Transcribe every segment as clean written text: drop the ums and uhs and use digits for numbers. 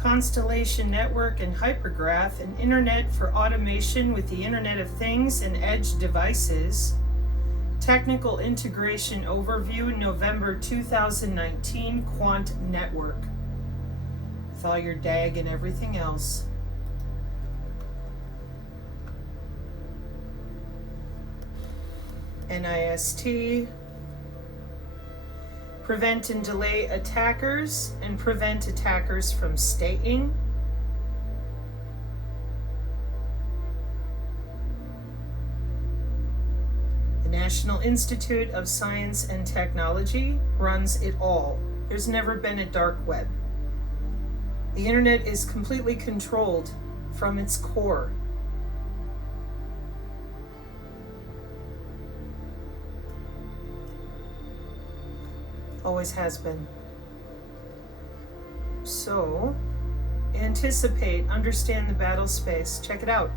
constellation network and hypergraph, an internet for automation with the Internet of Things and edge devices. Technical integration overview, November 2019, Quant Network. With all your DAG and everything else. NIST. Prevent and delay attackers and prevent attackers from staying. The National Institute of Science and Technology runs it all. There's never been a dark web. The internet is completely controlled from its core. Always has been. So, anticipate, understand the battle space. Check it out.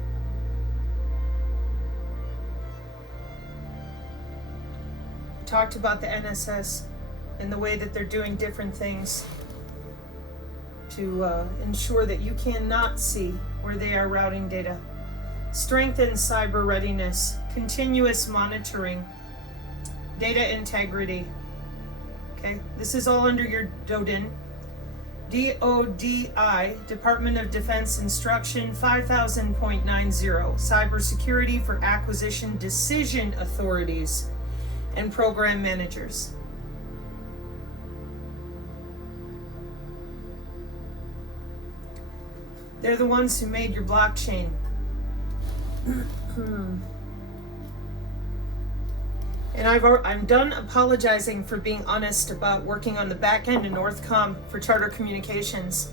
We talked about the NSS and the way that they're doing different things to ensure that you cannot see where they are routing data. Strengthen cyber readiness, continuous monitoring, data integrity. Okay, this is all under your DODIN. DODI, Department of Defense Instruction 5000.90, Cybersecurity for Acquisition Decision Authorities and Program Managers. They're the ones who made your blockchain. And I'm done apologizing for being honest about working on the back end in Northcom for Charter Communications.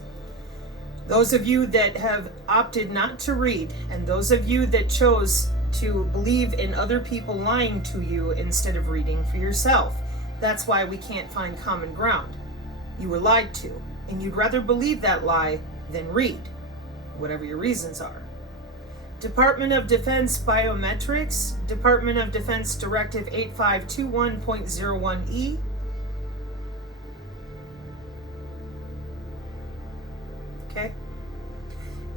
Those of you that have opted not to read, and those of you that chose to believe in other people lying to you instead of reading for yourself, that's why we can't find common ground. You were lied to, and you'd rather believe that lie than read, whatever your reasons are. Department of Defense Biometrics, Department of Defense Directive 8521.01E. Okay.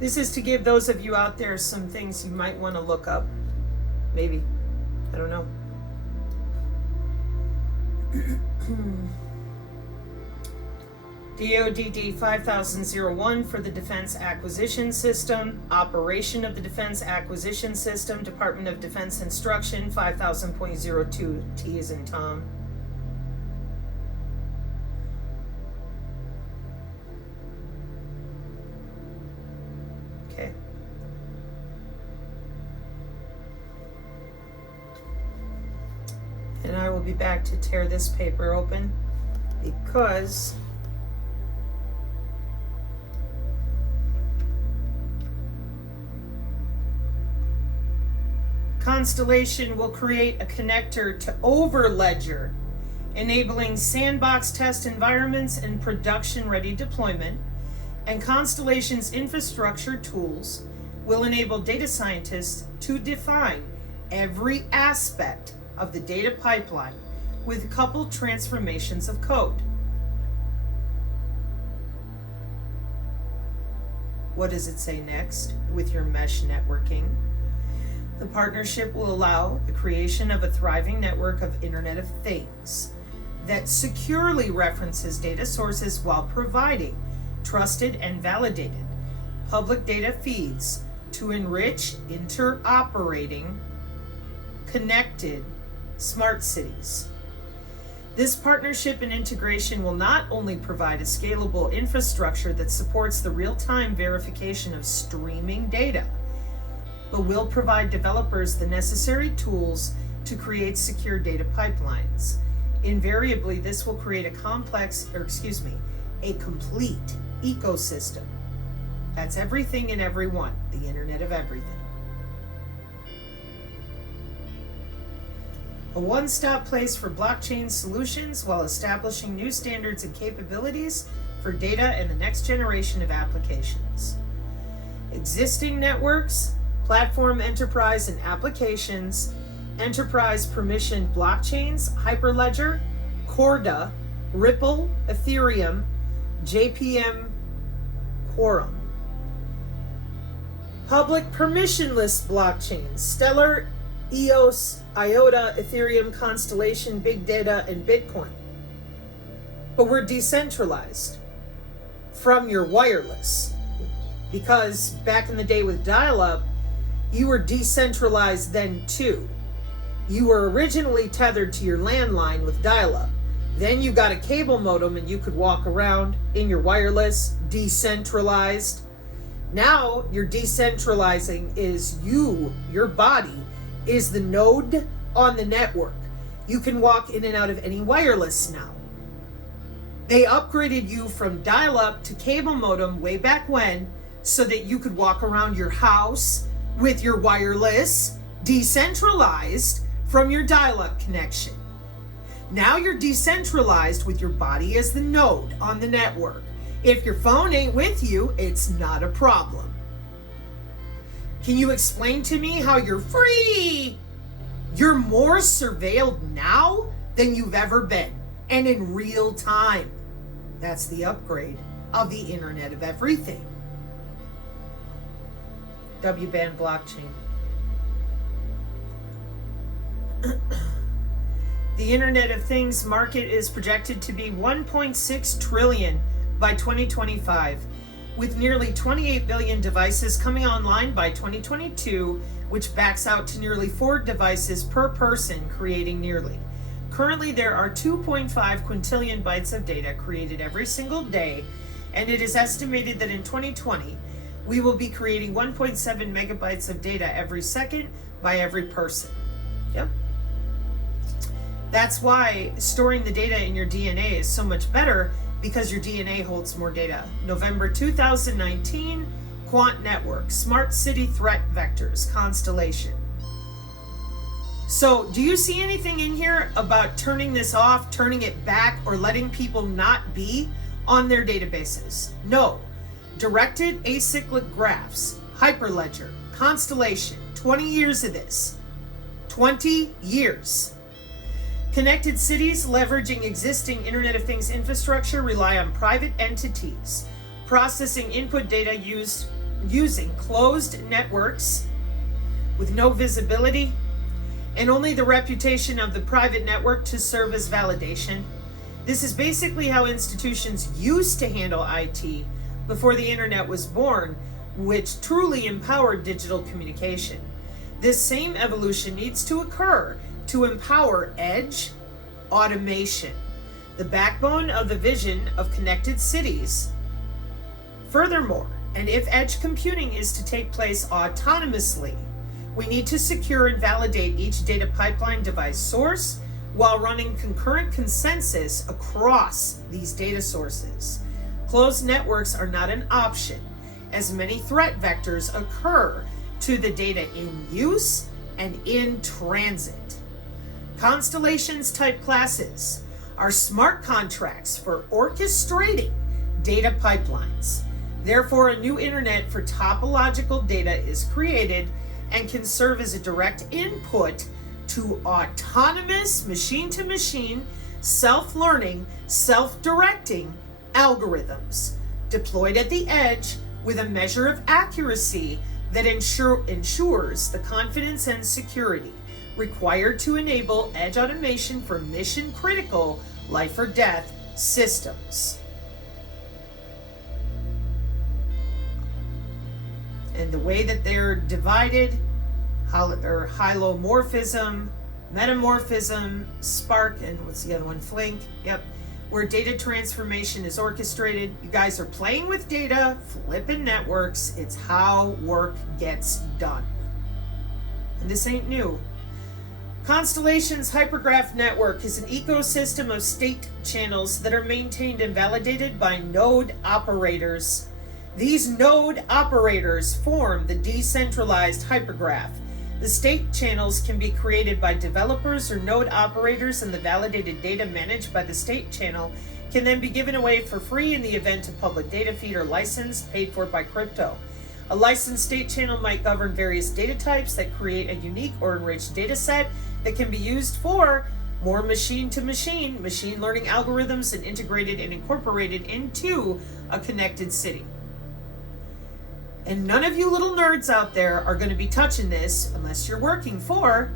This is to give those of you out there some things you might want to look up. Maybe. I don't know. DODD 5001 for the Defense Acquisition System, Operation of the Defense Acquisition System, Department of Defense Instruction 5000.02, T as in Tom. Okay. And I will be back to tear this paper open because Constellation will create a connector to Overledger, enabling sandbox test environments and production-ready deployment, and Constellation's infrastructure tools will enable data scientists to define every aspect of the data pipeline with coupled transformations of code. What does it say next? With your mesh networking, the partnership will allow the creation of a thriving network of Internet of Things that securely references data sources while providing trusted and validated public data feeds to enrich interoperating, connected smart cities. This partnership and integration will not only provide a scalable infrastructure that supports the real-time verification of streaming data, but will provide developers the necessary tools to create secure data pipelines. Invariably, this will create a complete ecosystem. That's everything and everyone, the Internet of Everything. A one-stop place for blockchain solutions while establishing new standards and capabilities for data and the next generation of applications. Existing networks, platform enterprise and applications, enterprise permissioned blockchains, Hyperledger, Corda, Ripple, Ethereum, JPM, quorum. Public permissionless blockchains, Stellar, EOS, IOTA, Ethereum, Constellation, Big Data, and Bitcoin. But we're decentralized from your wireless. Because back in the day with dial-up, you were decentralized then too. You were originally tethered to your landline with dial-up. Then you got a cable modem and you could walk around in your wireless, decentralized. Now you're decentralizing is your body is the node on the network. You can walk in and out of any wireless now. They upgraded you from dial-up to cable modem way back when so that you could walk around your house with your wireless, decentralized from your dial-up connection. Now you're decentralized with your body as the node on the network. If your phone ain't with you, it's not a problem. Can you explain to me how you're free? You're more surveilled now than you've ever been, and in real time. That's the upgrade of the Internet of Everything. W-band blockchain. The Internet of Things market is projected to be 1.6 trillion by 2025, with nearly 28 billion devices coming online by 2022, which backs out to nearly 4 devices per person, creating nearly. Currently, there are 2.5 quintillion bytes of data created every single day, and it is estimated that in 2020, we will be creating 1.7 megabytes of data every second by every person. Yep. That's why storing the data in your DNA is so much better, because your DNA holds more data. November 2019, Quant Network, Smart City Threat Vectors, Constellation. So, do you see anything in here about turning this off, turning it back, or letting people not be on their databases? No. Directed acyclic graphs, Hyperledger, Constellation, 20 years of this. 20 years. Connected cities leveraging existing Internet of Things infrastructure rely on private entities processing input data using closed networks with no visibility and only the reputation of the private network to serve as validation. This is basically how institutions used to handle IT before the internet was born, which truly empowered digital communication. This same evolution needs to occur to empower edge automation, the backbone of the vision of connected cities. Furthermore, and if edge computing is to take place autonomously, we need to secure and validate each data pipeline device source while running concurrent consensus across these data sources. Closed networks are not an option, as many threat vectors occur to the data in use and in transit. Constellations type classes are smart contracts for orchestrating data pipelines. Therefore, a new internet for topological data is created and can serve as a direct input to autonomous machine-to-machine, self-learning, self-directing algorithms deployed at the edge with a measure of accuracy that ensures the confidence and security required to enable edge automation for mission-critical life or death systems. And the way that they're divided, hylomorphism, metamorphism, spark, and what's the other one? Flink. Yep. Where data transformation is orchestrated. You guys are playing with data, flipping networks. It's how work gets done. And this ain't new. Constellation's hypergraph network is an ecosystem of state channels that are maintained and validated by node operators. These node operators form the decentralized hypergraph. The state channels can be created by developers or node operators, and the validated data managed by the state channel can then be given away for free in the event of public data feed or licensed, paid for by crypto. A licensed state channel might govern various data types that create a unique or enriched data set that can be used for more machine-to-machine machine learning algorithms and integrated and incorporated into a connected city. And none of you little nerds out there are going to be touching this unless you're working for.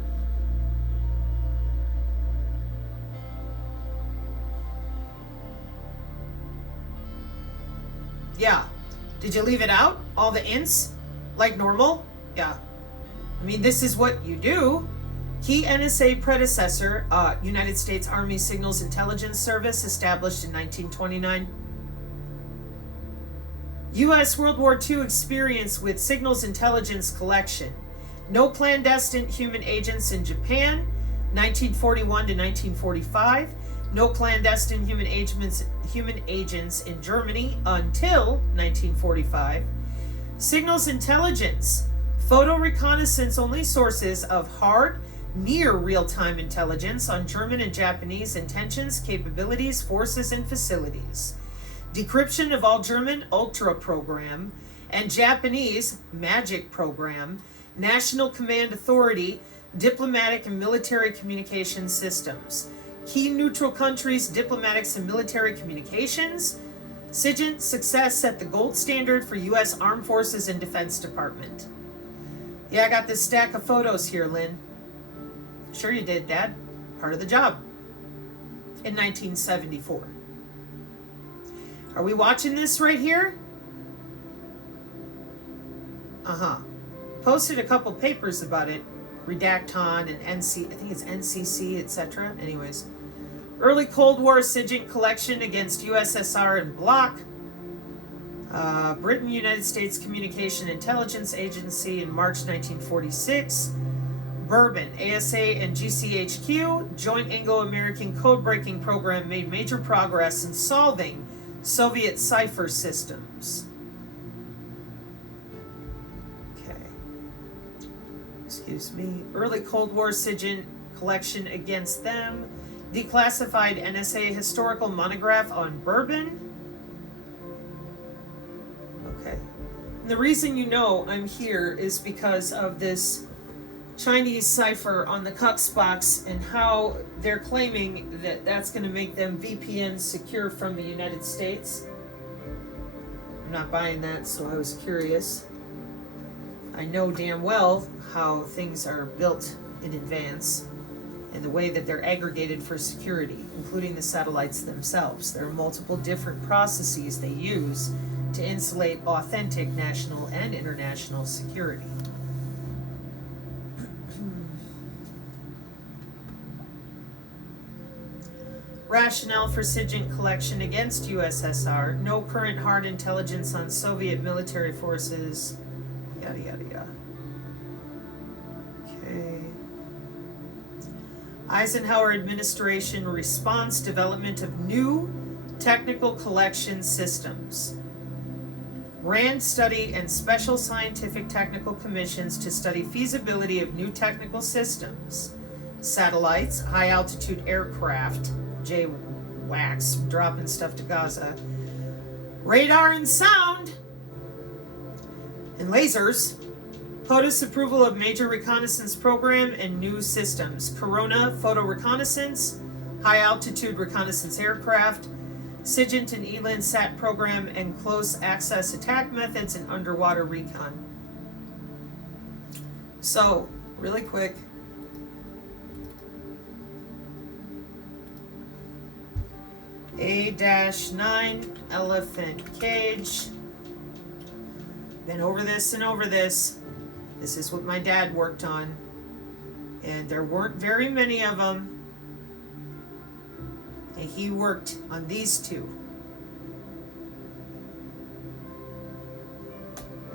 Yeah. Did you leave it out? All the ints? Like normal? Yeah. I mean, this is what you do. Key NSA predecessor, United States Army Signals Intelligence Service, established in 1929. U.S. World War II experience with signals intelligence collection. No clandestine human agents in Japan, 1941 to 1945. No clandestine human agents in Germany until 1945. Signals intelligence. Photo reconnaissance only sources of hard, near real-time intelligence on German and Japanese intentions, capabilities, forces, and facilities. Decryption of all German Ultra program and Japanese Magic program, National Command Authority, diplomatic and military communication systems. Key neutral countries, diplomatics and military communications. Sigint success set the gold standard for U.S. Armed Forces and Defense Department. Yeah, I got this stack of photos here, Lynn. Sure you did, Dad. Part of the job. In 1974. Are we watching this right here? Posted a couple papers about it. Redacton and NC, I think it's NCC, etc. Anyways. Early Cold War Sigint collection against USSR and Bloc. Britain United States Communication Intelligence Agency in March 1946. Bourbon, ASA and GCHQ, Joint Anglo-American Code-Breaking Program made major progress in solving Soviet cipher systems. Okay. Excuse me. Early Cold War Sigint collection against them. Declassified NSA historical monograph on Bourbon. Okay. And the reason you know I'm here is because of this Chinese cipher on the Cux box and how they're claiming that that's going to make them VPN secure from the United States. I'm not buying that, so I was curious. I know damn well how things are built in advance and the way that they're aggregated for security, including the satellites themselves. There are multiple different processes they use to insulate authentic national and international security. Rationale for Sigint collection against USSR. No current hard intelligence on Soviet military forces. Yada, yada, yada. Okay. Eisenhower administration response development of new technical collection systems. RAND study and special scientific technical commissions to study feasibility of new technical systems. Satellites, high altitude aircraft, J-Wax, dropping stuff to Gaza. Radar and sound. And lasers. POTUS approval of major reconnaissance program and new systems. Corona photo reconnaissance, high altitude reconnaissance aircraft, Sigint and Elan-SAT program and close access attack methods and underwater recon. So, really quick. A-9 elephant cage. Been over this and over this. This is what my dad worked on. And there weren't very many of them. And he worked on these two.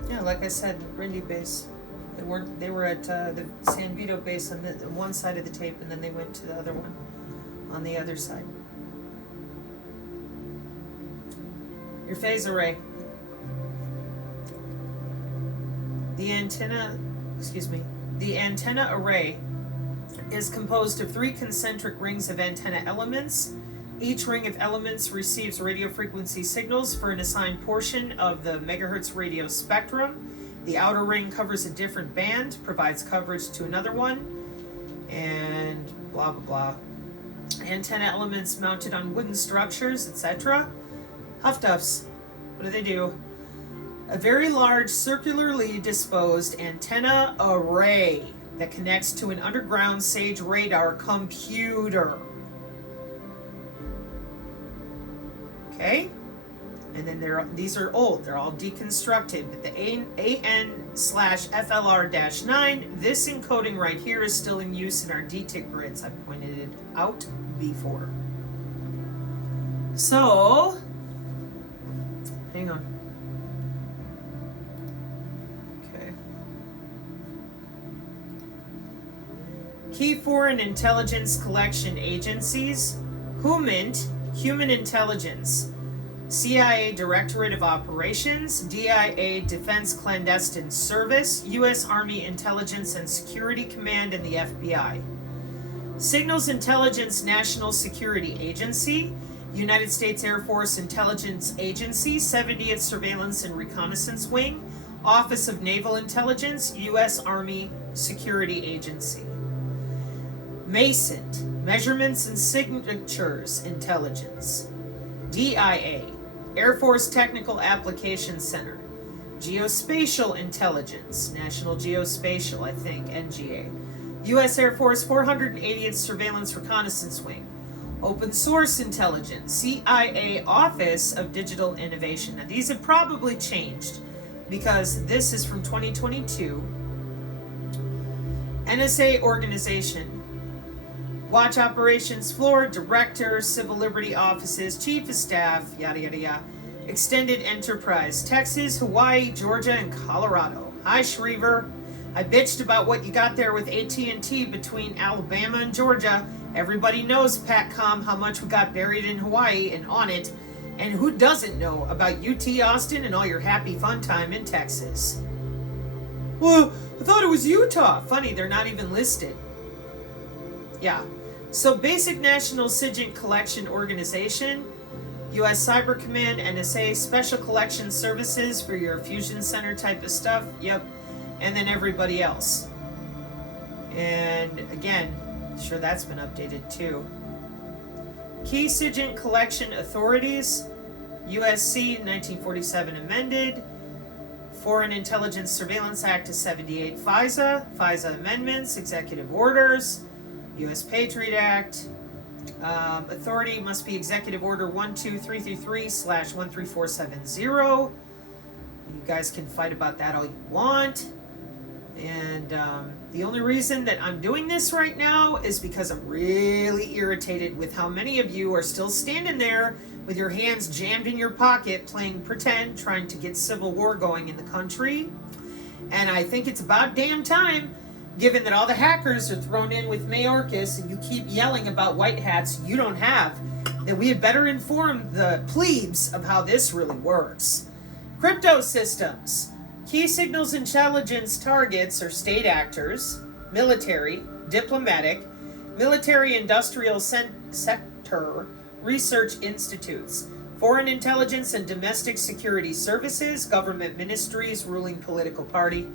Yeah, like I said, Brindy base. They were at the San Vito base on one side of the tape, and then they went to the other one on the other side. Your phase array. The antenna array is composed of 3 concentric rings of antenna elements. Each ring of elements receives radio frequency signals for an assigned portion of the megahertz radio spectrum. The outer ring covers a different band, provides coverage to another one, and blah, blah, blah. Antenna elements mounted on wooden structures, etc. Huff Duffs. What do? A very large circularly disposed antenna array that connects to an underground SAGE radar computer. Okay? And then these are old. They're all deconstructed. But the AN/FLR-9, this encoding right here is still in use in our DTIC grids. I pointed it out before. So, hang on. Okay. Key foreign intelligence collection agencies: HUMINT, Human Intelligence; CIA Directorate of Operations; DIA Defense Clandestine Service; U.S. Army Intelligence and Security Command, and the FBI. Signals Intelligence National Security Agency; United States Air Force Intelligence Agency, 70th Surveillance and Reconnaissance Wing; Office of Naval Intelligence, U.S. Army Security Agency. MESINT, Measurements and Signatures Intelligence; DIA, Air Force Technical Applications Center; Geospatial Intelligence, National Geospatial, I think, NGA; U.S. Air Force 480th Surveillance Reconnaissance Wing; Open Source Intelligence, CIA Office of Digital Innovation. Now, these have probably changed because this is from 2022. NSA Organization, Watch Operations Floor, Director, Civil Liberty Offices, Chief of Staff, yada, yada, yada. Extended Enterprise, Texas, Hawaii, Georgia, and Colorado. Hi, Schriever. I bitched about what you got there with AT&T between Alabama and Georgia. Everybody knows, PATCOM, how much we got buried in Hawaii and on it. And who doesn't know about UT Austin and all your happy fun time in Texas? Well, I thought it was Utah. Funny, they're not even listed. Yeah. So Basic National Sigint Collection Organization, U.S. Cyber Command, NSA Special Collection Services for your fusion center type of stuff. Yep. And then everybody else. And again, sure that's been updated too. Key Sigint Collection Authorities, USC 1947 amended, Foreign Intelligence Surveillance Act of 78 FISA amendments, executive orders, U.S. Patriot Act. Authority must be Executive Order 12333/13470. You guys can fight about that all you want. And the only reason that I'm doing this right now is because I'm really irritated with how many of you are still standing there with your hands jammed in your pocket, playing pretend, trying to get civil war going in the country. And I think it's about damn time, given that all the hackers are thrown in with Mayorkas and you keep yelling about white hats you don't have, that we had better inform the plebes of how this really works. Crypto systems. Key signals intelligence targets are state actors, military, diplomatic, military industrial sector, research institutes, foreign intelligence and domestic security services, government ministries, ruling political party,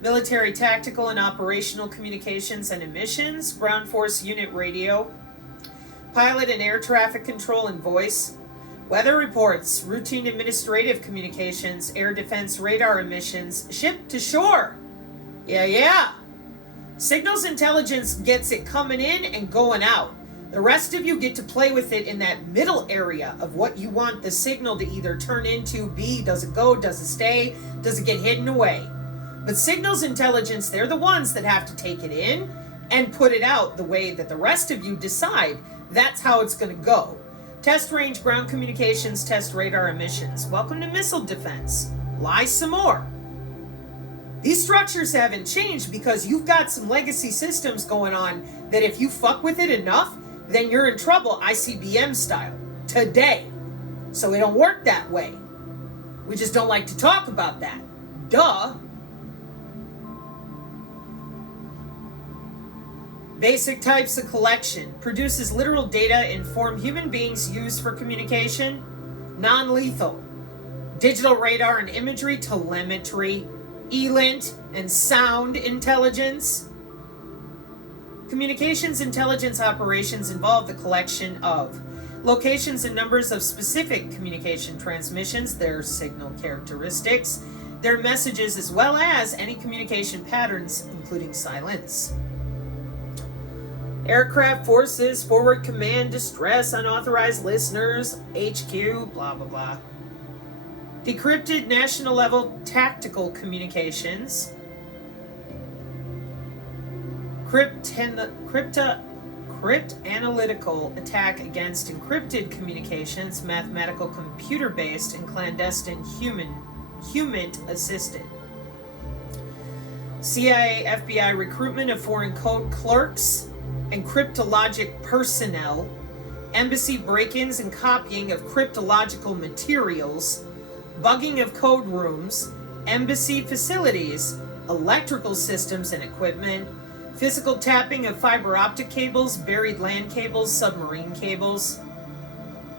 military tactical and operational communications and emissions, ground force unit radio, pilot and air traffic control and voice, weather reports, routine administrative communications, air defense radar emissions, ship to shore. Yeah. Signals intelligence gets it coming in and going out. The rest of you get to play with it in that middle area of what you want the signal to either turn into, be, does it go, does it stay, does it get hidden away? But signals intelligence, they're the ones that have to take it in and put it out the way that the rest of you decide that's how it's going to go. Test range ground communications, test radar emissions. Welcome to missile defense. Lie some more. These structures haven't changed because you've got some legacy systems going on that if you fuck with it enough, then you're in trouble ICBM style today. So it don't work that way. We just don't like to talk about that. Duh. Basic types of collection. Produces literal data informed human beings used for communication. Non-lethal. Digital radar and imagery, telemetry, ELINT, and sound intelligence. Communications intelligence operations involve the collection of locations and numbers of specific communication transmissions, their signal characteristics, their messages, as well as any communication patterns, including silence. Aircraft forces, forward command, distress, unauthorized listeners, HQ, blah, blah, blah. Decrypted national level tactical communications. Cryptanalytical attack against encrypted communications, mathematical computer-based and clandestine human-assisted. CIA, FBI recruitment of foreign code clerks and cryptologic personnel, embassy break-ins and copying of cryptological materials, bugging of code rooms, embassy facilities, electrical systems and equipment, physical tapping of fiber optic cables, buried land cables, submarine cables,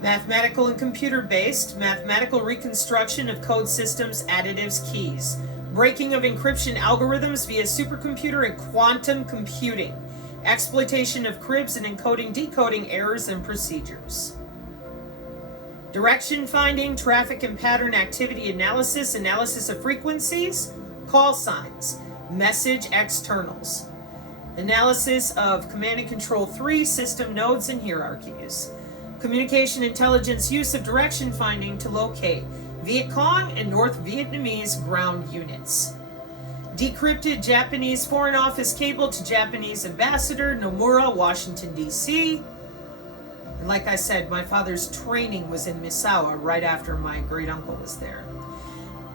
mathematical and computer-based, mathematical reconstruction of code systems, additives, keys, breaking of encryption algorithms via supercomputer and quantum computing, exploitation of cribs and encoding decoding errors and procedures. Direction finding, traffic and pattern activity analysis, analysis of frequencies, call signs, message externals, analysis of command and control 3 system nodes and hierarchies, communication intelligence use of direction finding to locate Viet Cong and North Vietnamese ground units. Decrypted Japanese Foreign Office cable to Japanese Ambassador Nomura, Washington, D.C. And like I said, my father's training was in Misawa right after my great uncle was there.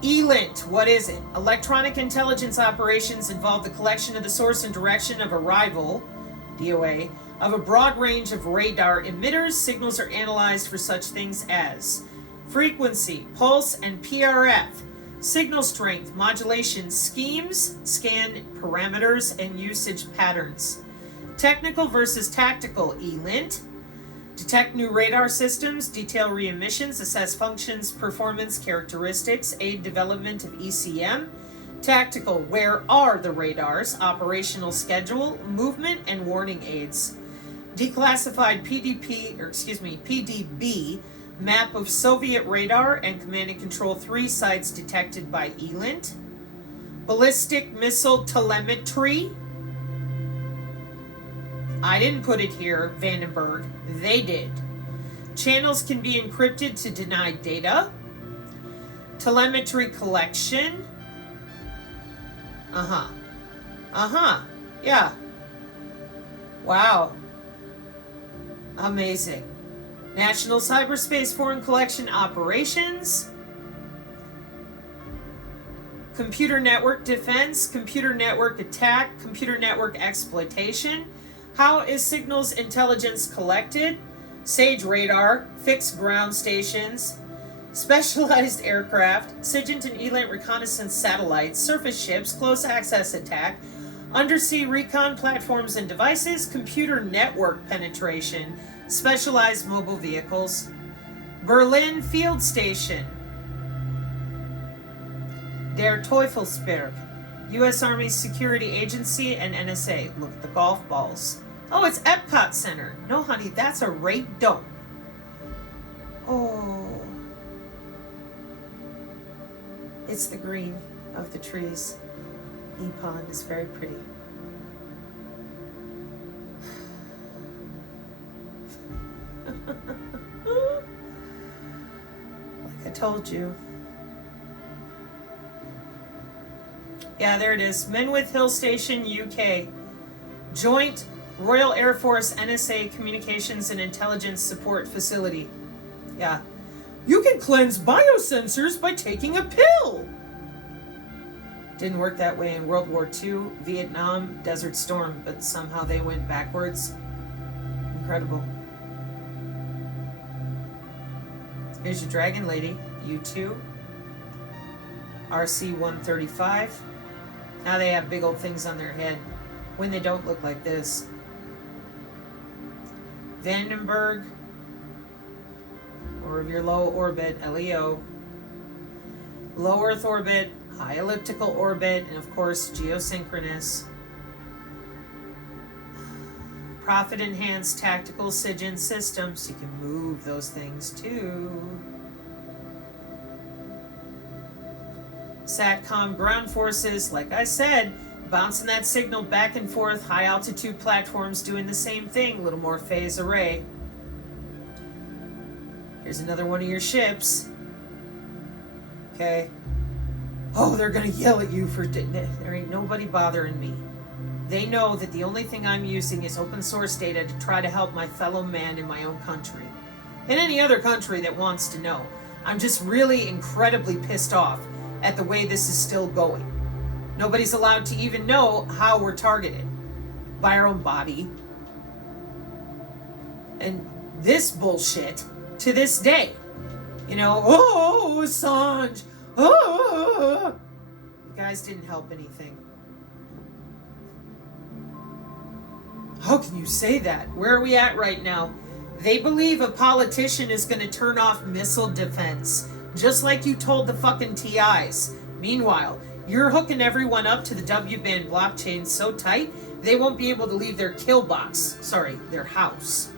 ELINT, what is it? Electronic intelligence operations involve the collection of the source and direction of arrival, DOA, of a broad range of radar emitters. Signals are analyzed for such things as frequency, pulse, and PRF, signal strength, modulation schemes, scan parameters, and usage patterns. Technical versus tactical, ELINT. Detect new radar systems, detail re-emissions, assess functions, performance, characteristics, aid development of ECM. Tactical, where are the radars, operational schedule, movement, and warning aids. Declassified PDB, map of Soviet radar and command and control 3 sites detected by ELINT. Ballistic missile telemetry. I didn't put it here, Vandenberg. They did. Channels can be encrypted to deny data. Telemetry collection. Yeah. Wow. Amazing. National Cyberspace Foreign Collection Operations. Computer network defense, computer network attack, computer network exploitation. How is signals intelligence collected? SAGE radar, fixed ground stations, specialized aircraft, Sigint and ELINT reconnaissance satellites, surface ships, close access attack, undersea recon platforms and devices, computer network penetration, specialized mobile vehicles. Berlin Field Station. Der Teufelsberg, U.S. Army Security Agency and NSA. Look at the golf balls. Oh, it's Epcot Center. No, honey, that's a rape dome. Oh. It's the green of the trees. E Pond is very pretty. Like I told you. Yeah, there it is. Menwith Hill Station, UK. Joint Royal Air Force NSA Communications and Intelligence Support Facility. Yeah. You can cleanse biosensors by taking a pill. Didn't work that way in World War II, Vietnam, Desert Storm, but somehow they went backwards. Incredible. Here's your Dragon Lady, U2. RC-135. Now they have big old things on their head when they don't look like this. Vandenberg, or of your low orbit, LEO. Low Earth orbit, high elliptical orbit, and of course geosynchronous. Profit-enhanced tactical Sigint systems. You can move those things too. SATCOM ground forces, like I said, bouncing that signal back and forth. High altitude platforms doing the same thing, a little more phase array. Here's another one of your ships. Okay. Oh, they're gonna yell at you for... There ain't nobody bothering me. They know that the only thing I'm using is open source data to try to help my fellow man in my own country. And any other country that wants to know. I'm just really incredibly pissed off at the way this is still going. Nobody's allowed to even know how we're targeted by our own body. And this bullshit, to this day, you know, oh, Assange, oh, you guys didn't help anything. How can you say that? Where are we at right now? They believe a politician is going to turn off missile defense, just like you told the fucking TIs. Meanwhile, you're hooking everyone up to the W-band blockchain so tight, they won't be able to leave their their house.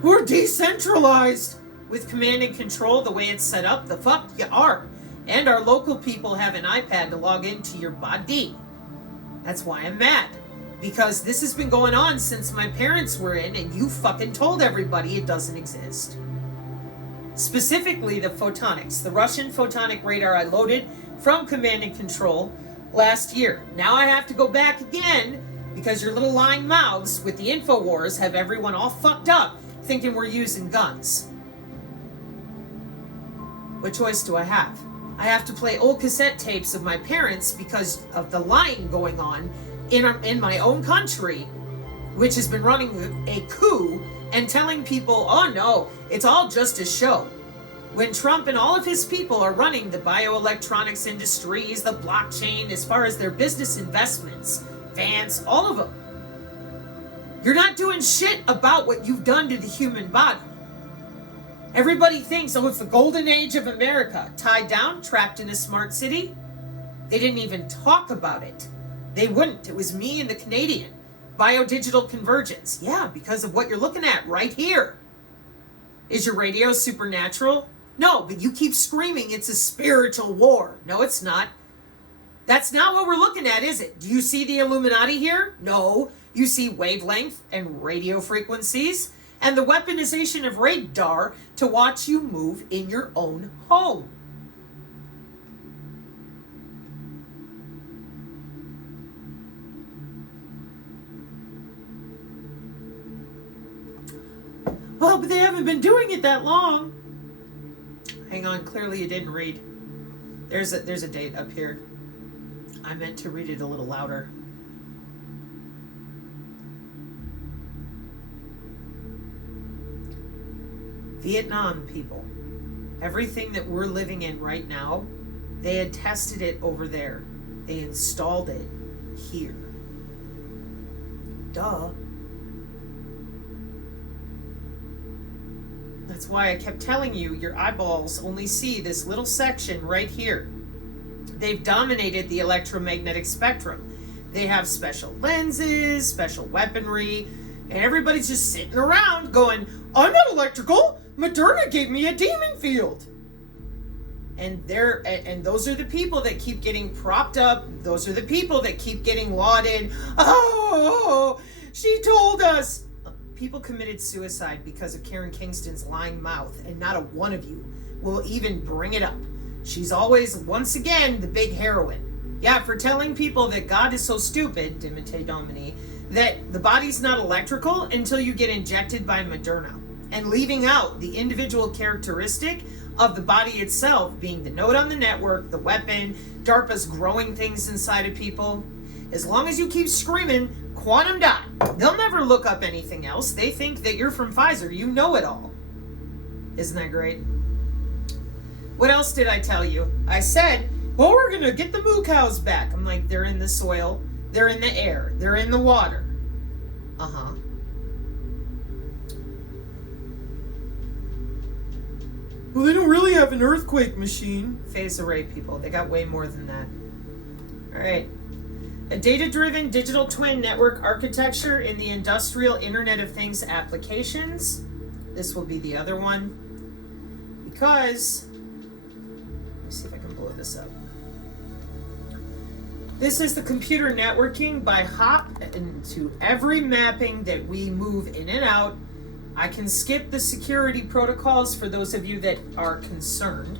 We're decentralized! With command and control the way it's set up, the fuck you are. And our local people have an iPad to log into your body. That's why I'm mad. Because this has been going on since my parents were in, and you fucking told everybody it doesn't exist. Specifically the photonics, the Russian photonic radar I loaded from command and control last year. Now I have to go back again because your little lying mouths with the InfoWars have everyone all fucked up thinking we're using guns. What choice do I have? I have to play old cassette tapes of my parents because of the lying going on in my own country, which has been running a coup and telling people, oh no, it's all just a show. When Trump and all of his people are running the bioelectronics industries, the blockchain, as far as their business investments, Vance, all of them. You're not doing shit about what you've done to the human body. Everybody thinks, oh, it's the golden age of America. Tied down, trapped in a smart city. They didn't even talk about it. They wouldn't. It was me and the Canadian. Biodigital convergence. Yeah, because of what you're looking at right here. Is your radio supernatural? No, but you keep screaming it's a spiritual war. No, it's not. That's not what we're looking at, is it? Do you see the Illuminati here? No. You see wavelength and radio frequencies and the weaponization of radar to watch you move in your own home. Well, but they haven't been doing it that long. Hang on, clearly you didn't read. There's a date up here. I meant to read it a little louder. Vietnam people. Everything that we're living in right now, they had tested it over there. They installed it here. Duh. That's why I kept telling you, your eyeballs only see this little section right here. They've dominated the electromagnetic spectrum. They have special lenses, special weaponry, and everybody's just sitting around going, I'm not electrical. Moderna gave me a demon field. And those are the people that keep getting propped up. Those are the people that keep getting lauded. Oh, she told us. People committed suicide because of Karen Kingston's lying mouth, and not a one of you will even bring it up. She's always, once again, the big heroine. Yeah, for telling people that God is so stupid, Dimite Domini, that the body's not electrical until you get injected by Moderna, and leaving out the individual characteristic of the body itself being the node on the network, the weapon, DARPA's growing things inside of people. As long as you keep screaming, quantum dot, they'll never look up anything else. They think that you're from Pfizer. You know it all. Isn't that great? What else did I tell you? I said, well, we're going to get the moo cows back. I'm like, they're in the soil. They're in the air. They're in the water. Uh-huh. Well, they don't really have an earthquake machine. Phase array people. They got way more than that. All right. A data-driven digital twin network architecture in the industrial Internet of Things applications. This will be the other one because, let me see if I can blow this up. This is the computer networking by hop into every mapping that we move in and out. I can skip the security protocols for those of you that are concerned,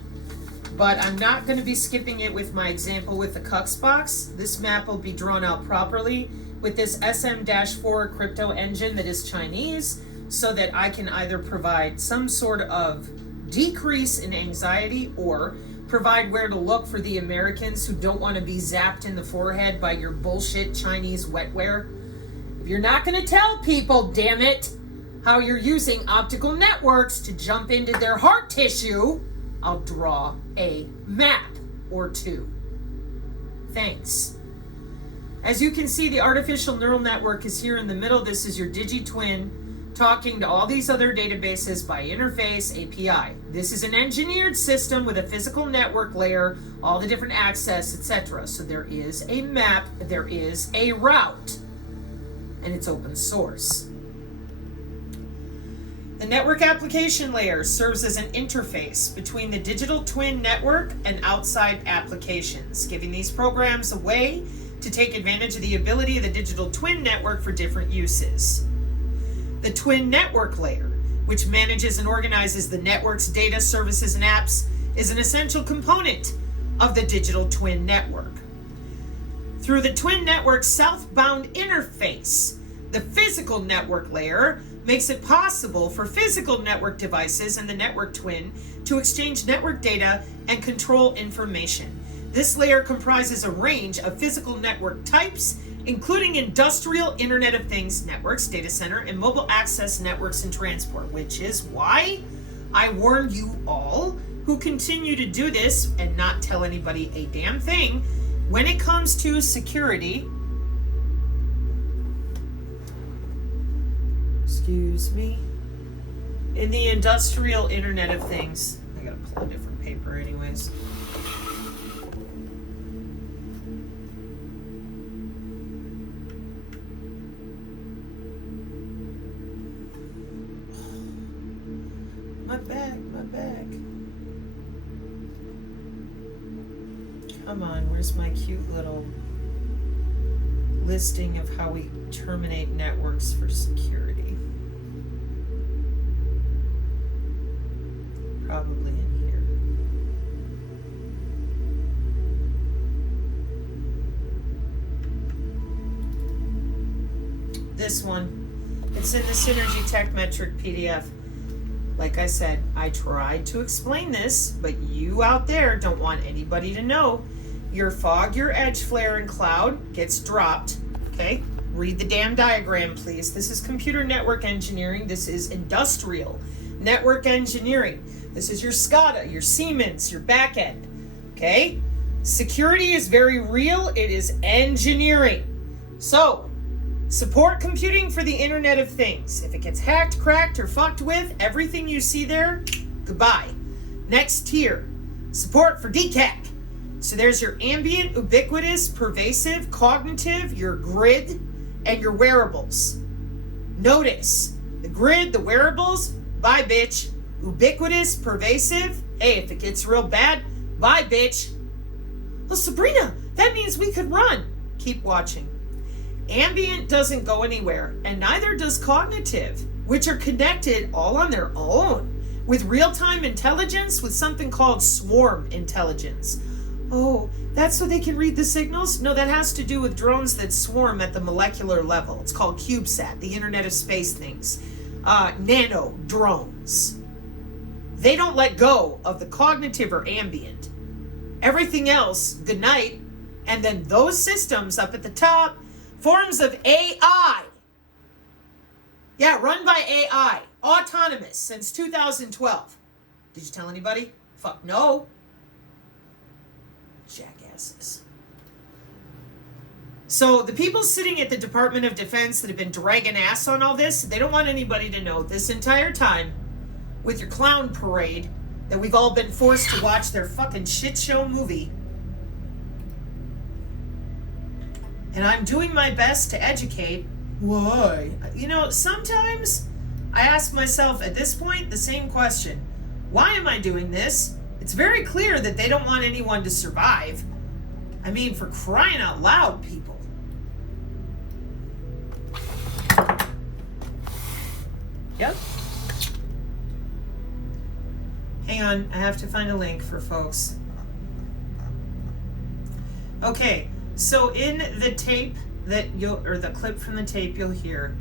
but I'm not going to be skipping it with my example with the CUX box. This map will be drawn out properly with this SM-4 crypto engine that is Chinese, so that I can either provide some sort of decrease in anxiety or provide where to look for the Americans who don't want to be zapped in the forehead by your bullshit Chinese wetware. If you're not going to tell people, damn it, how you're using optical networks to jump into their heart tissue, I'll draw a map or two. Thanks. As you can see, the artificial neural network is here in the middle. This is your DigiTwin talking to all these other databases by interface API. This is an engineered system with a physical network layer, all the different access, etc. So there is a map, there is a route, and it's open source. The network application layer serves as an interface between the digital twin network and outside applications, giving these programs a way to take advantage of the ability of the digital twin network for different uses. The twin network layer, which manages and organizes the network's data, services, and apps, is an essential component of the digital twin network. Through the twin network's southbound interface, the physical network layer makes it possible for physical network devices and the network twin to exchange network data and control information. This layer comprises a range of physical network types, including industrial Internet of Things networks, data center, and mobile access networks and transport, which is why I warned you all who continue to do this and not tell anybody a damn thing when it comes to security. Excuse me. In the industrial Internet of Things. I gotta pull a different paper anyways. My bag. Come on, where's my cute little listing of how we terminate networks for security? Probably in here. This one. It's in the Synergy Tech Metric PDF. Like I said, I tried to explain this, but you out there don't want anybody to know. Your fog, your edge flare, and cloud gets dropped. Okay? Read the damn diagram, please. This is computer network engineering. This is industrial network engineering. This is your SCADA, your Siemens, your back end. Okay? Security is very real. It is engineering. So, support computing for the Internet of Things. If it gets hacked, cracked, or fucked with, everything you see there, goodbye. Next tier, support for DCAC. So there's your ambient, ubiquitous, pervasive, cognitive, your grid, and your wearables. Notice, the grid, the wearables, bye bitch. Ubiquitous, pervasive, hey, if it gets real bad, bye bitch. Well, Sabrina, that means we could run. Keep watching. Ambient doesn't go anywhere, and neither does cognitive, which are connected all on their own with real-time intelligence with something called swarm intelligence. Oh, that's so they can read the signals? No, that has to do with drones that swarm at the molecular level. It's called CubeSat, the Internet of Space things. Nano drones. They don't let go of the cognitive or ambient. Everything else, good night. And then those systems up at the top, forms of AI. Yeah, run by AI. Autonomous since 2012. Did you tell anybody? Fuck no. Jackasses. So the people sitting at the Department of Defense that have been dragging ass on all this, they don't want anybody to know this entire time with your clown parade that we've all been forced to watch their fucking shit show movie. And I'm doing my best to educate. Why? You know, sometimes I ask myself at this point the same question. Why am I doing this? It's very clear that they don't want anyone to survive. I mean, for crying out loud, people. Yep. Hang on, I have to find a link for folks. Okay, so in the tape that or the clip from the tape you'll hear,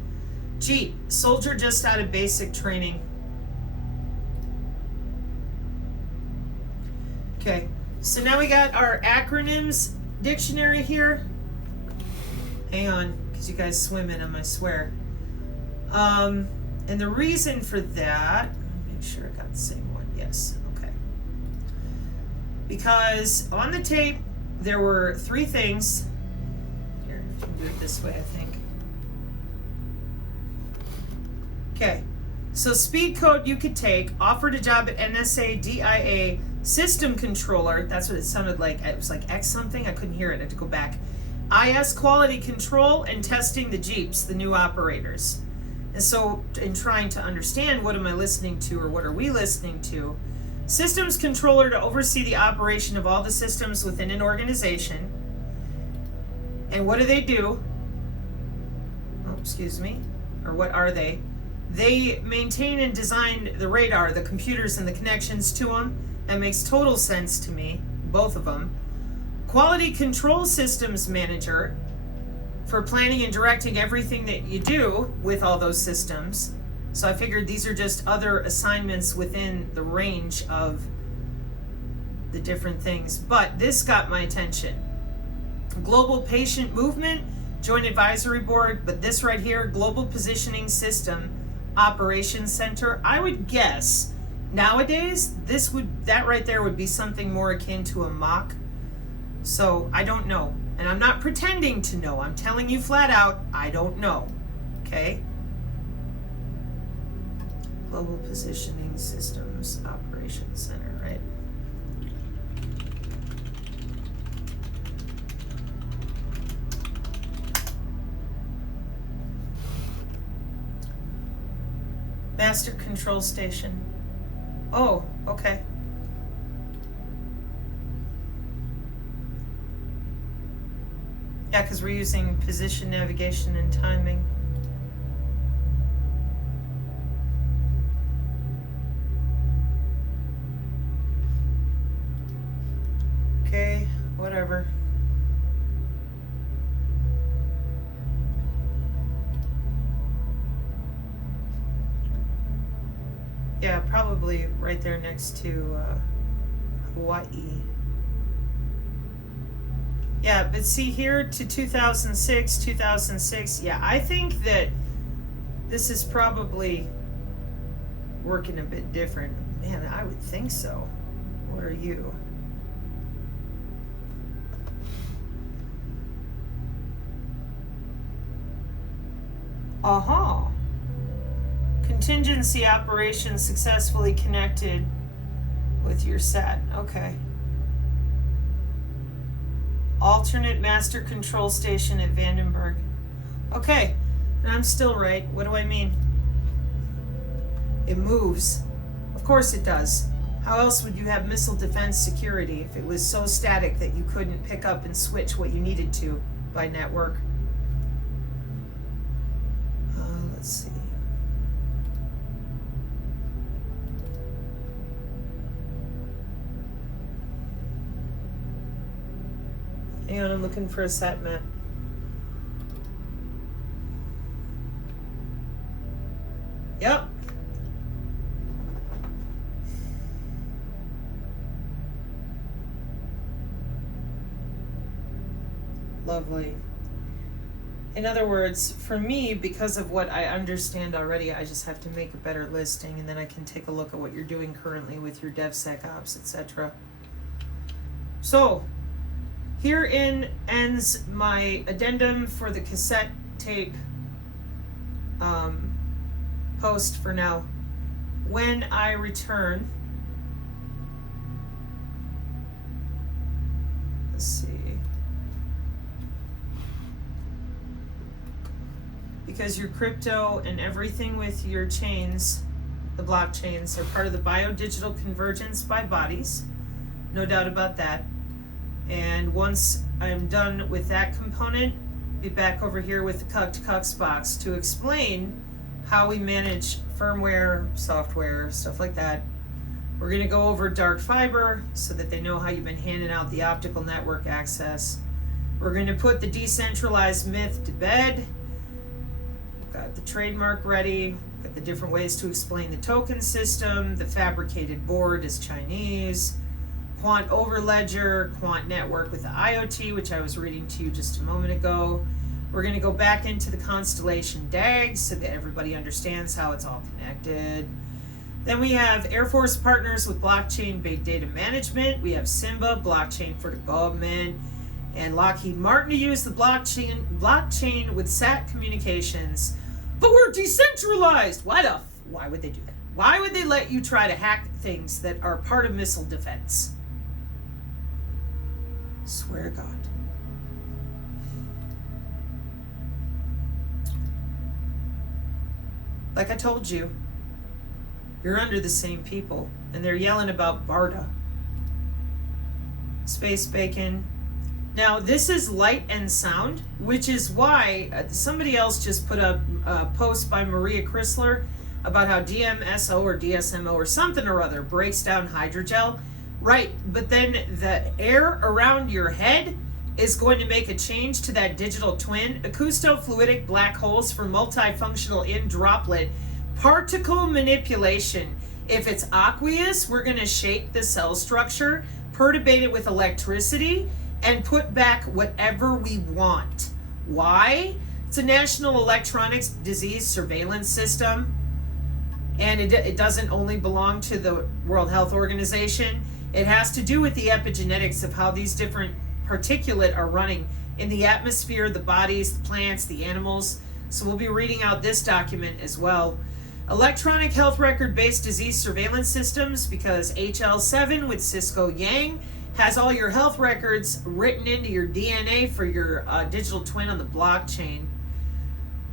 gee, soldier just out of basic training. Okay, so now we got our acronyms dictionary here. Hang on, because you guys swim in them, I swear. And the reason for that, make sure I got the same one. Yes, okay. Because on the tape, there were 3 things. Here, I can do it this way, I think. Okay, so speed code you could take, offered a job at NSA DIA system controller. That's what it sounded like. It was like X something. I couldn't hear it. I had to go back. IS quality control and testing the Jeeps, the new operators. And so in trying to understand what am I listening to or what are we listening to, systems controller to oversee the operation of all the systems within an organization. And what do? Oh, excuse me. Or what are they? They maintain and design the radar, the computers and the connections to them. That makes total sense to me, both of them. Quality control systems manager for planning and directing everything that you do with all those systems. So I figured these are just other assignments within the range of the different things. But this got my attention. Global Patient Movement, Joint Advisory Board, but this right here, Global Positioning System Operations Center. I would guess nowadays that right there would be something more akin to a mock. So I don't know. And I'm not pretending to know. I'm telling you flat out, I don't know. Okay? Global Positioning Systems Operations Center, right? Master Control Station. Oh, okay. Yeah, because we're using position, navigation, and timing. Okay, whatever. Yeah, probably right there next to Hawaii. Yeah, but see here to 2006, yeah, I think that this is probably working a bit different. Man, I would think so. What are you? Uh-huh. Contingency operations successfully connected with your set. Okay. Alternate master control station at Vandenberg. Okay, and I'm still right. What do I mean? It moves. Of course it does. How else would you have missile defense security if it was so static that you couldn't pick up and switch what you needed to by network? Let's see. Hang on, I'm looking for a sat map. Yep. Lovely. In other words, for me, because of what I understand already, I just have to make a better listing, and then I can take a look at what you're doing currently with your DevSecOps, etc. So, herein ends my addendum for the cassette tape post for now. When I return, let's see. because your crypto and everything with your chains, the blockchains, are part of the biodigital convergence by bodies. No doubt about that. And once I'm done with that component, be back over here with the Cuck to Cucks box to explain how we manage firmware, software, stuff like that. We're going to go over dark fiber so that they know how you've been handing out the optical network access. We're going to put the decentralized myth to bed. We've got the trademark ready. We've got the different ways to explain the token system. The fabricated board is Chinese. Quant overledger, quant network with the IoT, which I was reading to you just a moment ago. We're going to go back into the constellation DAGs so that everybody understands how it's all connected. Then we have Air Force partners with blockchain big data management. We have Simba, blockchain for the government, and Lockheed Martin to use the blockchain with SAT communications. But we're decentralized. Why would they do that? Why would they let you try to hack things that are part of missile defense? Swear to God. Like I told you, you're under the same people, and they're yelling about BARDA. Space bacon. Now, this is light and sound, which is why somebody else just put up a post by Maria Chrysler about how DMSO or DSMO or something or other breaks down hydrogel. Right, but then the air around your head is going to make a change to that digital twin. Acoustofluidic black holes for multifunctional in-droplet particle manipulation. If it's aqueous, we're going to shake the cell structure, perturbate it with electricity, and put back whatever we want. Why? It's a national electronics disease surveillance system, and it doesn't only belong to the World Health Organization. It has to do with the epigenetics of how these different particulate are running in the atmosphere, the bodies, the plants, the animals. So we'll be reading out this document as well. Electronic health record-based disease surveillance systems, because HL7 with Cisco Yang has all your health records written into your DNA for your digital twin on the blockchain.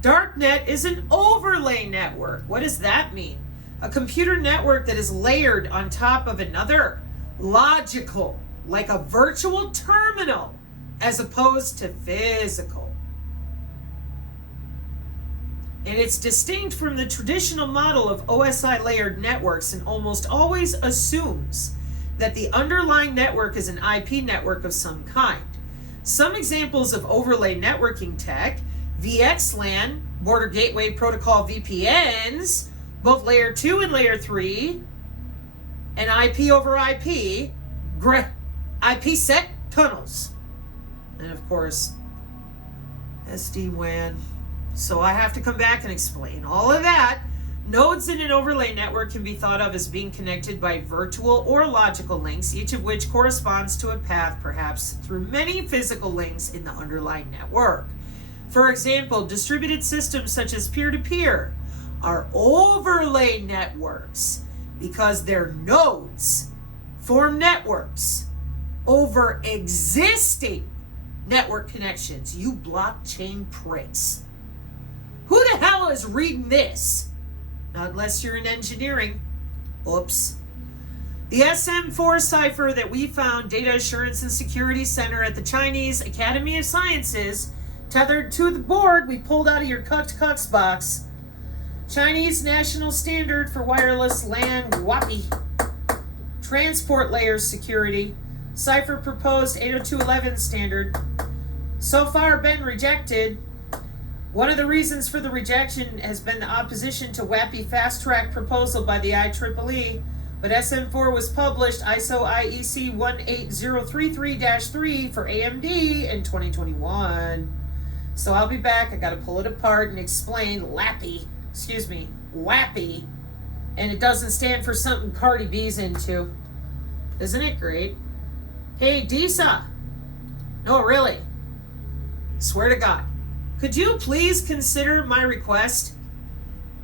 Darknet is an overlay network. What does that mean? A computer network that is layered on top of another. Logical, like a virtual terminal, as opposed to physical. And it's distinct from the traditional model of OSI layered networks and almost always assumes that the underlying network is an IP network of some kind. Some examples of overlay networking tech: VXLAN, Border Gateway Protocol VPNs, both layer 2 and layer 3, and IP over IP, IPsec tunnels, and of course, SD-WAN. So I have to come back and explain all of that. Nodes in an overlay network can be thought of as being connected by virtual or logical links, each of which corresponds to a path, perhaps through many physical links in the underlying network. For example, distributed systems such as peer-to-peer are overlay networks because their nodes form networks over existing network connections. You blockchain pricks. Who the hell is reading this? Not unless you're in engineering. Oops. The SM4 cipher that we found, Data Assurance and Security Center at the Chinese Academy of Sciences, tethered to the board we pulled out of your Cucks box. Chinese National Standard for Wireless LAN WAPI. Transport Layer Security. Cipher proposed 802.11 standard. So far been rejected. One of the reasons for the rejection has been the opposition to WAPI fast track proposal by the IEEE, but SM4 was published ISO IEC 18033-3 for AMD in 2021. So I'll be back. I got to pull it apart and explain WAPI, and it doesn't stand for something Cardi B's into. Isn't it great? Hey, Disa. No, really. Swear to God. Could you please consider my request?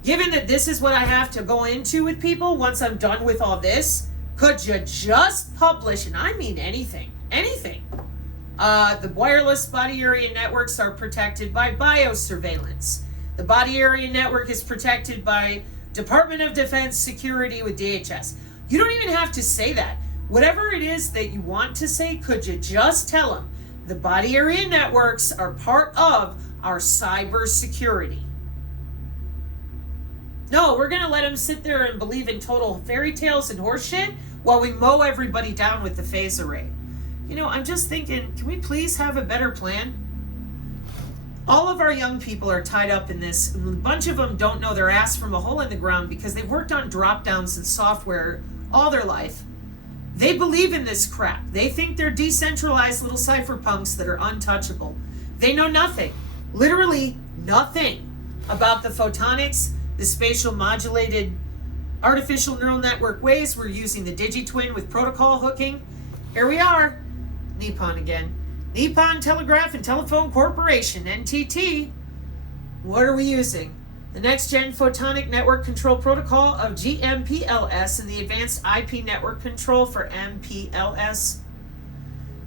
Given that this is what I have to go into with people once I'm done with all this, could you just publish, and I mean anything, the wireless body area networks are protected by biosurveillance. The body area network is protected by Department of Defense security with DHS. You don't even have to say that. Whatever it is that you want to say, could you just tell them the body area networks are part of our cyber security? No, we're going to let them sit there and believe in total fairy tales and horseshit while we mow everybody down with the phase array. You know, I'm just thinking, can we please have a better plan? All of our young people are tied up in this. A bunch of them don't know their ass from a hole in the ground because they've worked on drop downs and software all their life. They believe in this crap. They think they're decentralized little cypherpunks that are untouchable. They know nothing, literally nothing about the photonics, the spatial modulated artificial neural network ways. We're using the DigiTwin with protocol hooking. Here we are, Nippon again. Nippon Telegraph and Telephone Corporation, NTT. What are we using? The Next Gen Photonic Network Control Protocol of GMPLS and the Advanced IP Network Control for MPLS.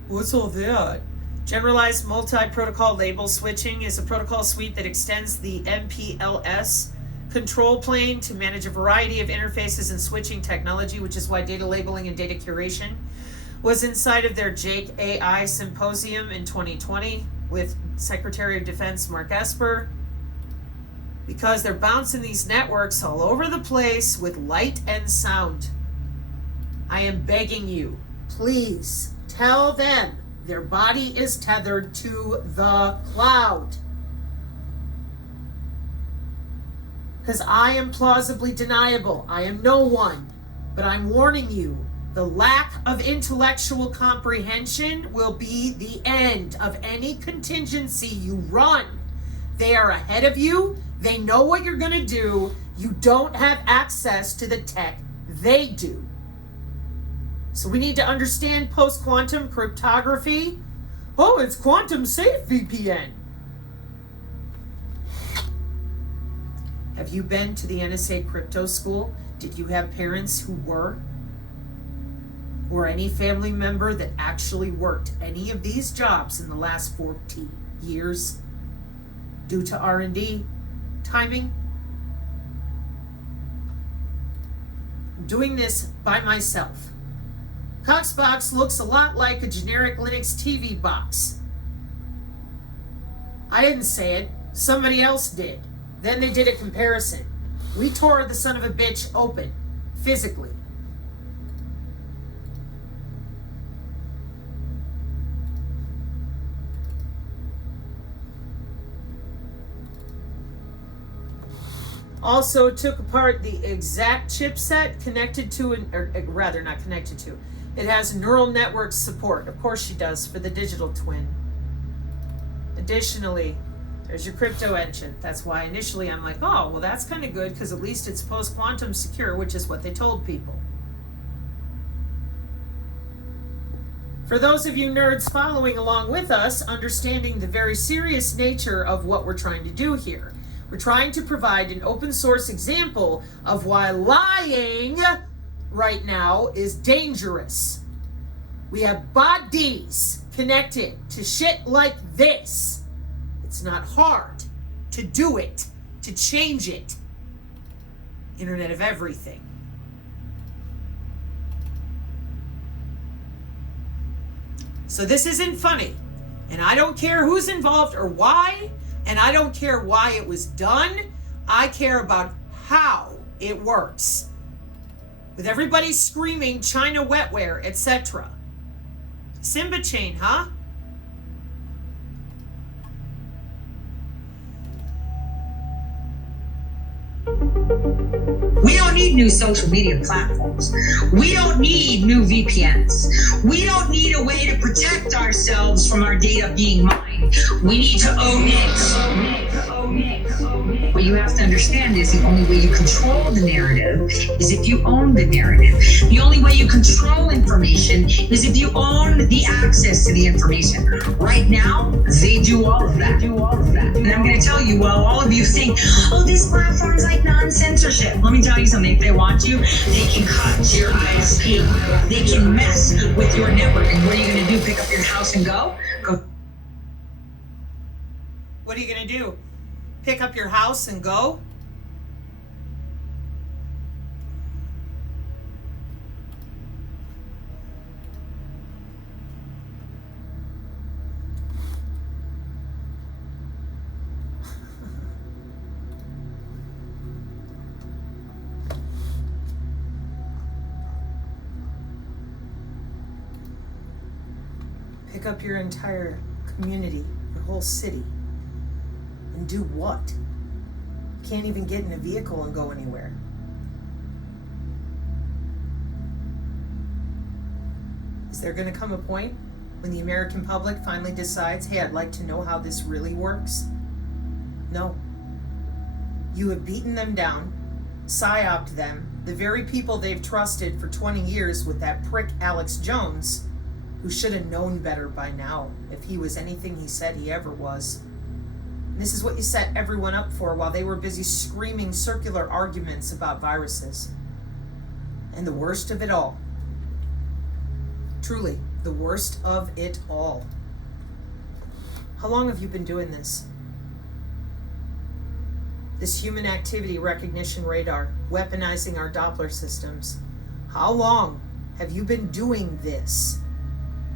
What's all that? Generalized Multi-Protocol Label Switching is a protocol suite that extends the MPLS control plane to manage a variety of interfaces and switching technology, which is why data labeling and data curation was inside of their Jake AI Symposium in 2020 with Secretary of Defense Mark Esper, because they're bouncing these networks all over the place with light and sound. I am begging you, please tell them their body is tethered to the cloud. Because I am plausibly deniable. I am no one. But I'm warning you, the lack of intellectual comprehension will be the end of any contingency you run. They are ahead of you. They know what you're going to do. You don't have access to the tech. They do. So we need to understand post-quantum cryptography. Oh, it's quantum safe VPN. Have you been to the NSA crypto school? Did you have parents who were? Or any family member that actually worked any of these jobs in the last 14 years due to R&D timing? I'm doing this by myself. Coxbox looks a lot like a generic Linux TV box. I didn't say it. Somebody else did. Then they did a comparison. We tore the son of a bitch open, physically. Also took apart the exact chipset connected to, or rather not connected to. It has neural network support. Of course she does, for the digital twin. Additionally, there's your crypto engine. That's why initially I'm like, oh, well, that's kind of good because at least it's post-quantum secure, which is what they told people. For those of you nerds following along with us, understanding the very serious nature of what we're trying to do here. We're trying to provide an open source example of why lying right now is dangerous. We have bodies connected to shit like this. It's not hard to do it, to change it. Internet of Everything. So this isn't funny. And I don't care who's involved or why. And I don't care why it was done. I care about how it works. With everybody screaming China wetware, etc. Simba chain, huh? We don't need new social media platforms. We don't need new VPNs. We don't need a way to protect ourselves from our data being mined. We need to own it. What you have to understand is the only way you control the narrative is if you own the narrative. The only way you control information is if you own the access to the information. Right now, they do all of that. And I'm going to tell you, while all of you think, oh, these platforms like non-censorship. Let me tell you something. If they want to, they can cut your ISP. They can mess with your network. And what are you going to do? Pick up your house and go? What are you going to do? pick up your house and go? Pick up your entire community, your whole city, and do what? Can't even get in a vehicle and go anywhere. Is there going to come a point when the American public finally decides, hey, I'd like to know how this really works? No. You have beaten them down, psyoped them, the very people they've trusted for 20 years with that prick Alex Jones, who should have known better by now if he was anything he said he ever was. And this is what you set everyone up for while they were busy screaming circular arguments about viruses. And the worst of it all, truly, the worst of it all. How long have you been doing this? This human activity recognition radar, weaponizing our Doppler systems. How long have you been doing this?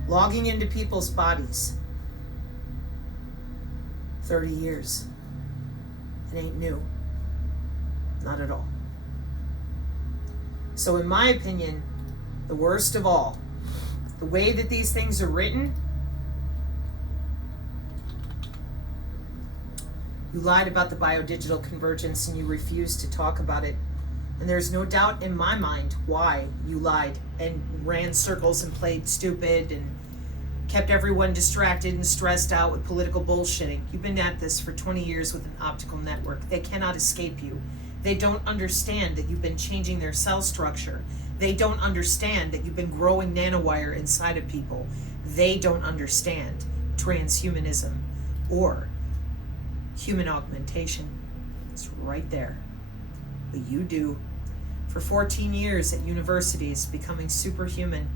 Logging into people's bodies. 30 years. It ain't new. Not at all. So in my opinion, the worst of all, the way that these things are written, you lied about the biodigital convergence and you refused to talk about it. And there's no doubt in my mind why you lied and ran circles and played stupid and kept everyone distracted and stressed out with political bullshitting. You've been at this for 20 years with an optical network. They cannot escape you. They don't understand that you've been changing their cell structure. They don't understand that you've been growing nanowire inside of people. They don't understand transhumanism or human augmentation. It's right there. But you do. For 14 years at universities, becoming superhuman,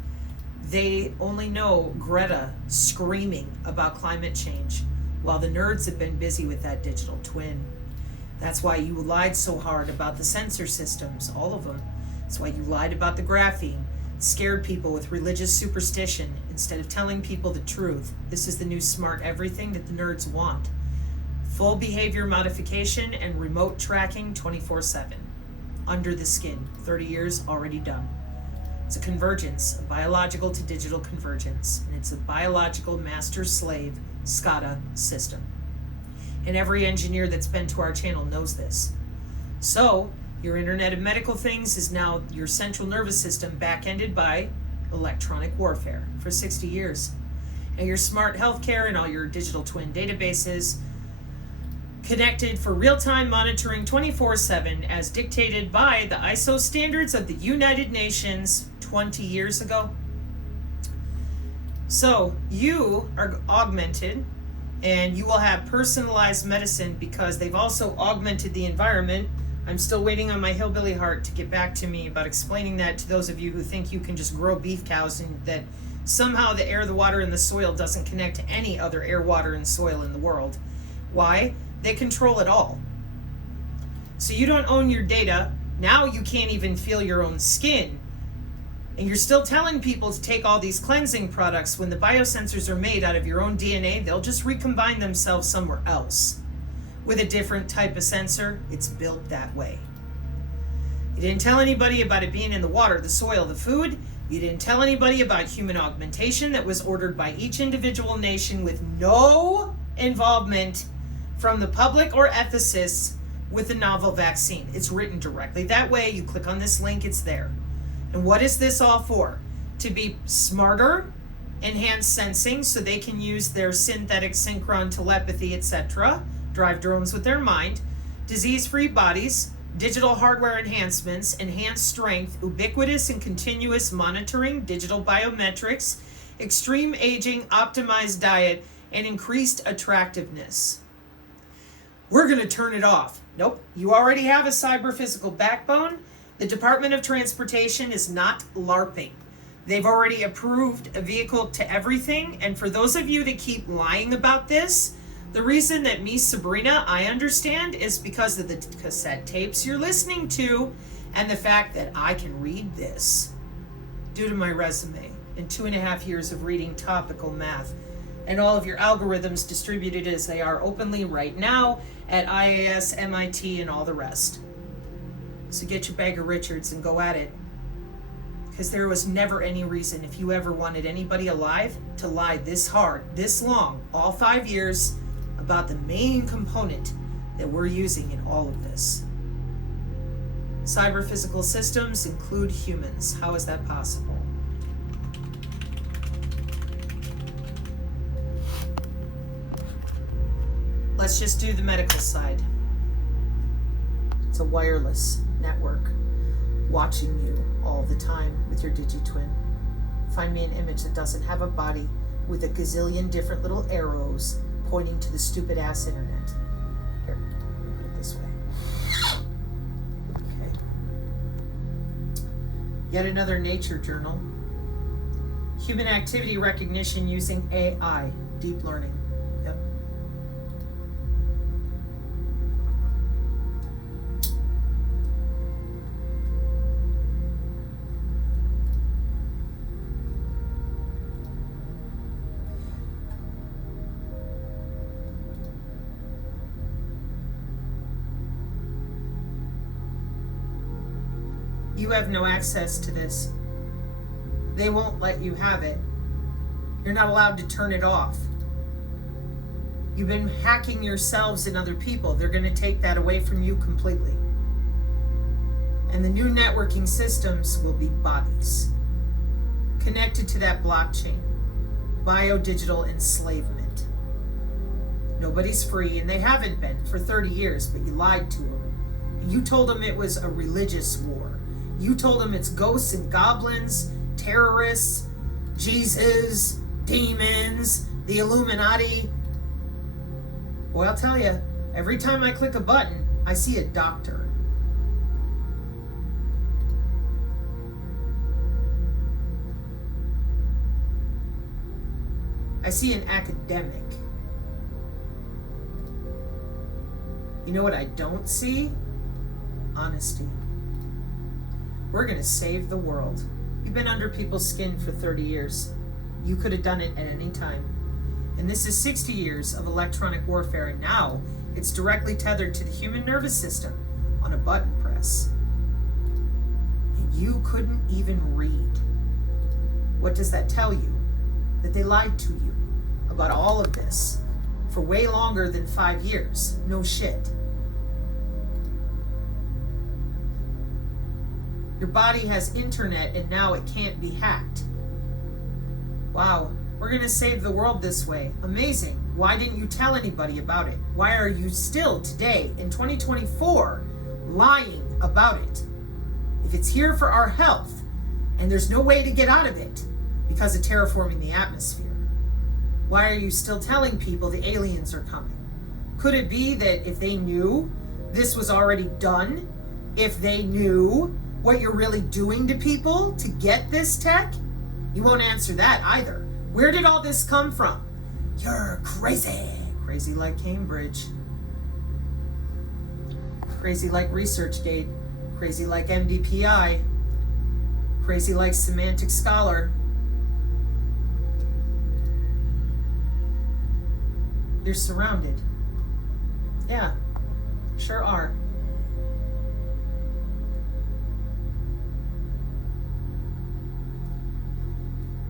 they only know Greta screaming about climate change, while the nerds have been busy with that digital twin. That's why you lied so hard about the sensor systems, all of them. That's why you lied about the graphene, scared people with religious superstition instead of telling people the truth. This is the new smart everything that the nerds want. Full behavior modification and remote tracking 24/7. Under the skin, 30 years already done. It's a convergence, a biological to digital convergence, and it's a biological master-slave SCADA system. And every engineer that's been to our channel knows this. So, your Internet of Medical Things is now your central nervous system back-ended by electronic warfare for 60 years. And your smart healthcare and all your digital twin databases connected for real-time monitoring 24/7 as dictated by the ISO standards of the United Nations 20 years ago. So you are augmented and you will have personalized medicine because they've also augmented the environment. I'm still waiting on my hillbilly heart to get back to me about explaining that to those of you who think you can just grow beef cows and that somehow the air, the water, and the soil doesn't connect to any other air, water, and soil in the world. Why? They control it all. So you don't own your data. Now you can't even feel your own skin. And you're still telling people to take all these cleansing products when the biosensors are made out of your own DNA. They'll just recombine themselves somewhere else with a different type of sensor. It's built that way. You didn't tell anybody about it being in the water, the soil, the food. You didn't tell anybody about human augmentation that was ordered by each individual nation with no involvement from the public or ethicists with the novel vaccine. It's written directly that way. You click on this link, it's there. And what is this all for? To be smarter, enhanced sensing so they can use their synthetic synchron telepathy, etc., drive drones with their mind, disease-free bodies, digital hardware enhancements, enhanced strength, ubiquitous and continuous monitoring, digital biometrics, extreme aging, optimized diet, and increased attractiveness. We're going to turn it off. Nope. You already have a cyber-physical backbone. The Department of Transportation is not LARPing. They've already approved a vehicle to everything. And for those of you that keep lying about this, The reason that me, Sabrina, I understand is because of the cassette tapes you're listening to and the fact that I can read this due to my resume and 2.5 years of reading topical math and all of your algorithms distributed as they are openly right now at IAS, MIT, and all the rest. So get your bag of Richards and go at it. Because there was never any reason, if you ever wanted anybody alive, to lie this hard, this long, all 5 years, about the main component that we're using in all of this. Cyber physical systems include humans. How is that possible? Let's just do the medical side. It's a wireless network watching you all the time with your digitwin. Find me an image that doesn't have a body with a gazillion different little arrows pointing to the stupid ass internet. Here, put it this way. Okay. Yet another nature journal. Human activity recognition using AI, deep learning. Yep. You have no access to this. They won't let you have it. You're not allowed to turn it off. You've been hacking yourselves and other people. They're going to take that away from you completely. And the new networking systems will be bodies connected to that blockchain. Biodigital enslavement. Nobody's free, and they haven't been for 30 years, but you lied to them. You told them it was a religious war. You told them it's ghosts and goblins, terrorists, Jesus, demons, the Illuminati. Boy, I'll tell you, every time I click a button, I see a doctor. I see an academic. You know what I don't see? Honesty. We're going to save the world. You've been under people's skin for 30 years. You could have done it at any time. And this is 60 years of electronic warfare, and now it's directly tethered to the human nervous system on a button press. And you couldn't even read. What does that tell you? That they lied to you about all of this for way longer than 5 years. No shit. Your body has internet and now it can't be hacked. Wow, we're gonna save the world this way. Amazing. Why didn't you tell anybody about it? Why are you still today in 2024 lying about it? If it's here for our health and there's no way to get out of it because of terraforming the atmosphere, why are you still telling people the aliens are coming? Could it be that if they knew this was already done, if they knew what you're really doing to people to get this tech? You won't answer that either. Where did all this come from? You're crazy. Crazy like Cambridge. Crazy like ResearchGate. Crazy like MDPI. Crazy like Semantic Scholar. You're surrounded. Yeah, sure are.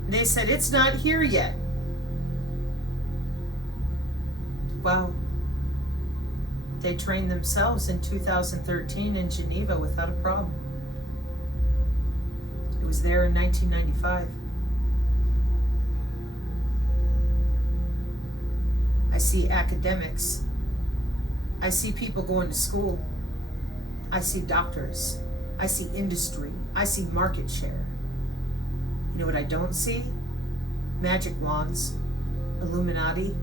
They said it's not here yet. Wow. They trained themselves in 2013 in Geneva without a problem. It was there in 1995. I see academics. I see people going to school. I see doctors. I see industry. I see market share. You know what I don't see? Magic wands, Illuminati.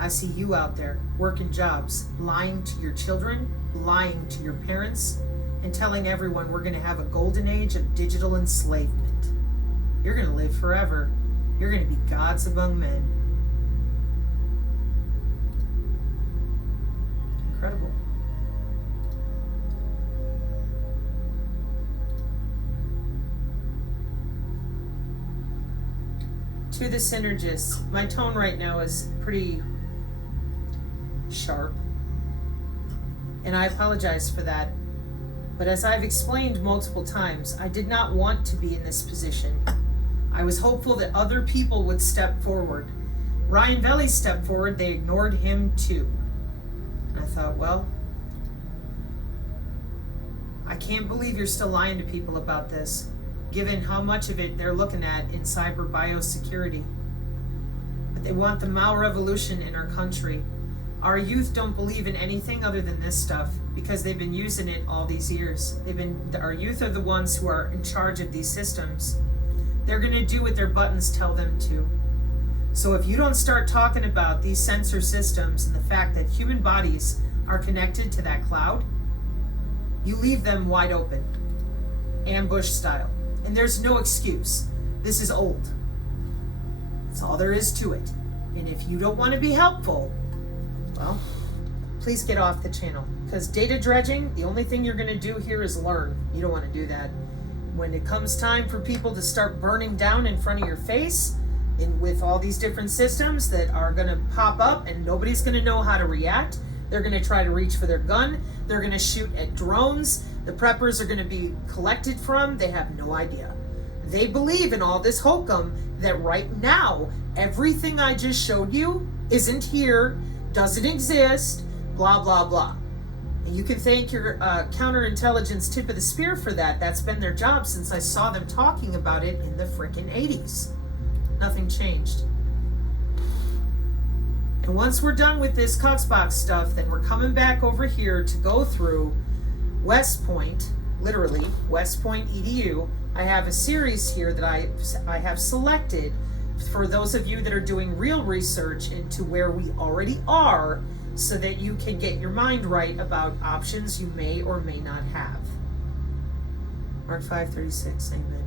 I see you out there working jobs, lying to your children, lying to your parents, and telling everyone we're going to have a golden age of digital enslavement. You're going to live forever. You're going to be gods among men. To the synergists, my tone right now is pretty sharp, and I apologize for that. But as I've explained multiple times, I did not want to be in this position. I was hopeful that other people would step forward. Ryan Velli stepped forward, they ignored him too. And I thought, well, I can't believe you're still lying to people about this, given how much of it they're looking at in cyber biosecurity. But they want the malrevolution in our country. Our youth don't believe in anything other than this stuff because they've been using it all these years. Our youth are the ones who are in charge of these systems. They're going to do what their buttons tell them to. So if you don't start talking about these sensor systems and the fact that human bodies are connected to that cloud, you leave them wide open, ambush style. And there's no excuse. This is old. That's all there is to it. And if you don't want to be helpful, well, please get off the channel. Because data dredging, the only thing you're going to do here is learn. You don't want to do that. When it comes time for people to start burning down in front of your face, and with all these different systems that are going to pop up and nobody's going to know how to react, they're going to try to reach for their gun. They're going to shoot at drones. The preppers are going to be collected from. They have no idea. They believe in all this hokum that right now, everything I just showed you isn't here, doesn't exist, blah, blah, blah. And you can thank your counterintelligence tip of the spear for that. That's been their job since I saw them talking about it in the frickin' 80s. Nothing changed. And once we're done with this Cuxbox stuff, then we're coming back over here to go through West Point, literally, West Point EDU. I have a series here that I have selected for those of you that are doing real research into where we already are so that you can get your mind right about options you may or may not have. Mark 5:36, amen.